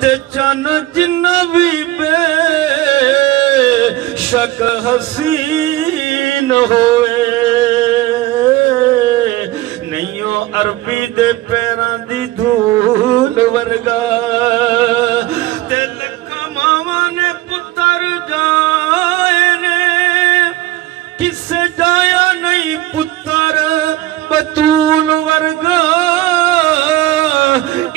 تے چن جنہ بھی بے شک حسین ہوئے نیو عربی دے پیران دی دھول ورگا تے لکھا ماما نے پتر جائے نے کسے جایا نہیں پتر بطول ورگا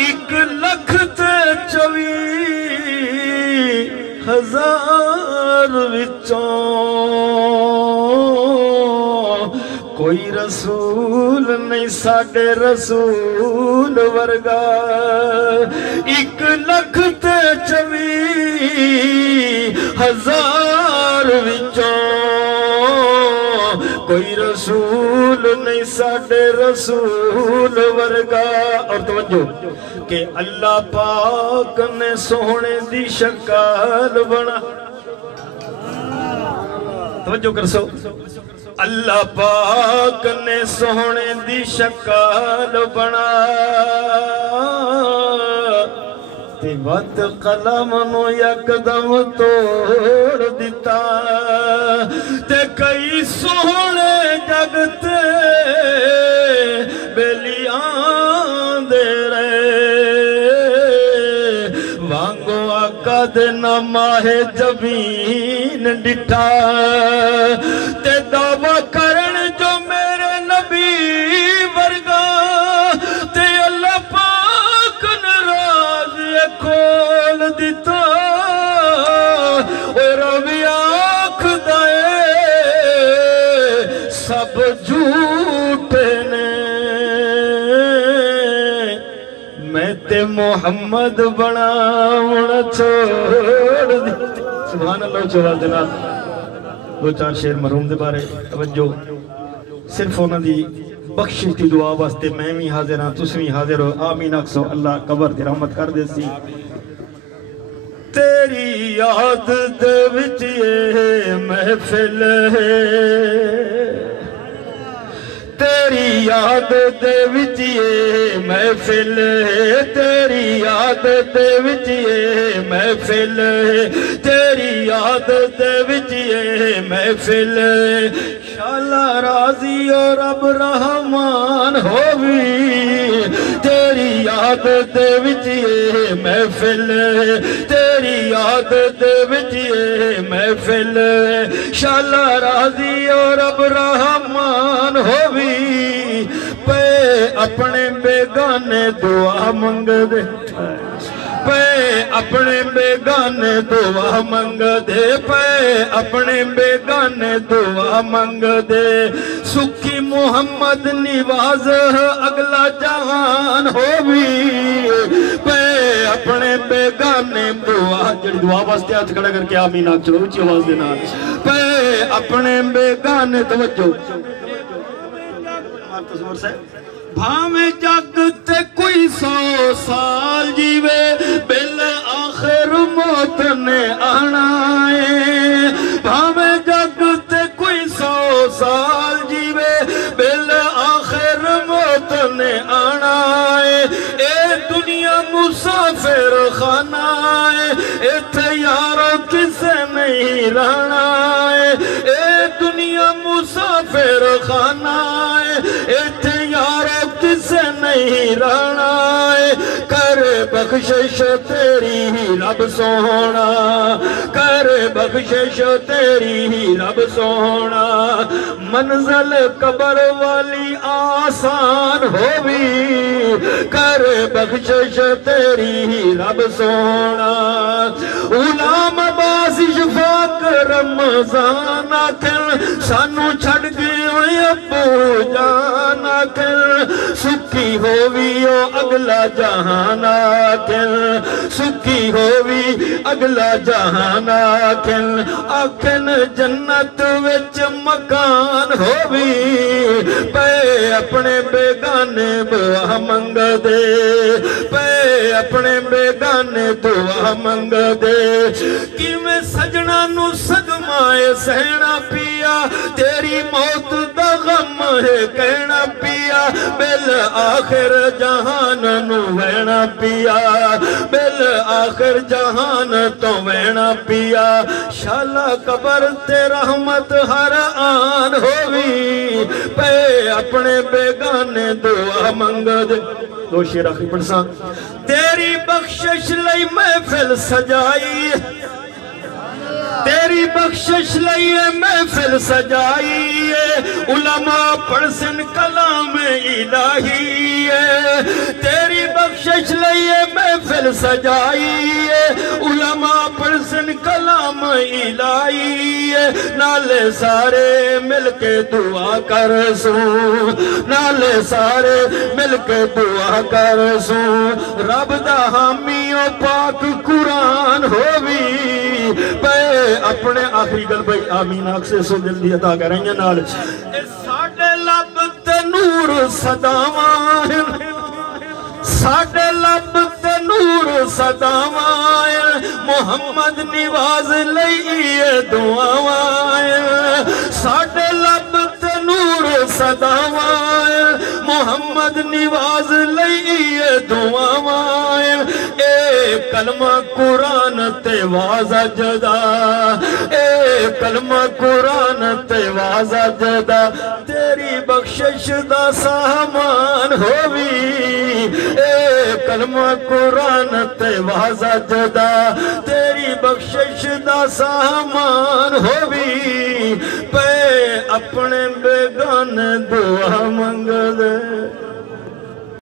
1,24,000 وچوں کوئی رسول نہیں ساڑھے رسول ورگا 1,24,000 وچوں کوئی رسول نہیں ساڑھے رسول ورگا اور توجہ کہ اللہ پاک نے سونے دی شکل بنا توجہ کر سو اللہ پاک نے سونے دی شکل بنا تے وقت قلم نو یکدم توڑ دیتا تے کئی سونے جگتے بیلیاں دے رہے وانگو آقا دے نماہ جبین ڈٹھا تے دعویٰ کرن جو میرے نبی ورگا تے اللہ پاک نراز یہ کھول دیتا اے روی آنکھ دائے سب جھوٹے نے میں تے محمد بناؤنا چھوڑ دیتے سبحان اللہ چوال دینا دو چار شیر مرحوم دے بارے توجہ صرف ہونا دی بخشش دی دعا واسطے میں بھی حاضر ہاں تس بھی حاضر ہو آمین اکسو اللہ قبر دی رحمت کر دے سی تیری یاد دے وچ یہ محفل ہے تیری یاد دے وچ یہ محفل ہے تیری یاد دے وچ یہ محفل ہے تیری یاد دے وچ یہ محفل ہے شالا راضی اور رب رحمان ہووی تیری یاد دے وچ یہ محفل ہے تیری یاد دے وچ یہ محفل ہے شالا راضی اور رب رحمان ہووی پے اپنے بیگانے دعا منگ دے پے اپنے بیگانے دعا منگ دے پے اپنے بیگانے دعا منگ دے سکھی محمد نواز اگلا جہان ہووی پے اپنے بیگانے دعا جڑی دعا واسطے ہاتھ کھڑا کر کے آمین آگ چلو اچھی آواز دینا پے اپنے بیگانے توجہ تصور سے بھامے جگتے کوئی 100 سال جیوے بالآخر موت نے آنا ہے بھامے جگتے کوئی 100 سال جیوے بالآخر موت نے آنا ہے اے دنیا مسافر خانہ ہے ایتھے یارو کسے نہیں رہنا ہے اے دنیا مسافر خانہ ہے ایتھے یارو کسے نہیں رہنا ہے کر بخشش تیری ہی رب سونا کر بخشش تیری ہی رب سونا منزل قبر والی آسان ہووی کر بخشش تیری ہی رب سونا غلام عباس شفاق رمضان آکھن سانو چھڑ گئے ہوئے ابو جان آکھن سکھی ہووی او اگلا جہان آکھن سکھی ہووی اگلا جہان آکھن آکھن جنت وچ مکان ہووی پے اپنے بیگانے دعا منگ دے پے اپنے بیگانے دعا منگ دے کیویں سجنا نو صدمائے سہنا پیا تیری موت دا غم ہے کہنا پیا بالآخر جہان نو وینا پیا آخر جہان تو وینا پیا شالا قبر تے رحمت ہر آن ہووی پے اپنے بیگانے دعا منگ دے دو شیر آخری پڑھساں تیری بخشش لئی محفل سجائی تیری بخشش لئیے محفل سجائیے علماء پڑھسن کلام الہی تیری بخشش لئیے محفل سجائیے علماء پڑھسن کلام الہی نالے سارے مل کے دعا کر سوں نالے سارے مل کے دعا کر سوں رب دا حامی و پاک قرآن ہووی پے اپنے آخری گل بھائی آمین آنکھ سے سو جلدی عطا کریں گے نال ساڑھے لب تے نور صداوائیں ساڑھے لب تے نور صداوائیں محمد نواز لئیے دعاوائیں ساڑھے لب تے نور صداوائیں محمد نواز لئیے دعاوائیں اے کلمہ قرآن تے واضح جدا اے کلمہ قرآن تے واضح جدا تیری بخشش دا سامان ہووی اے کلمہ قرآن تے واضح جدا تیری بخشش دا سامان ہووی پے اپنے بیگانے دعا منگ دے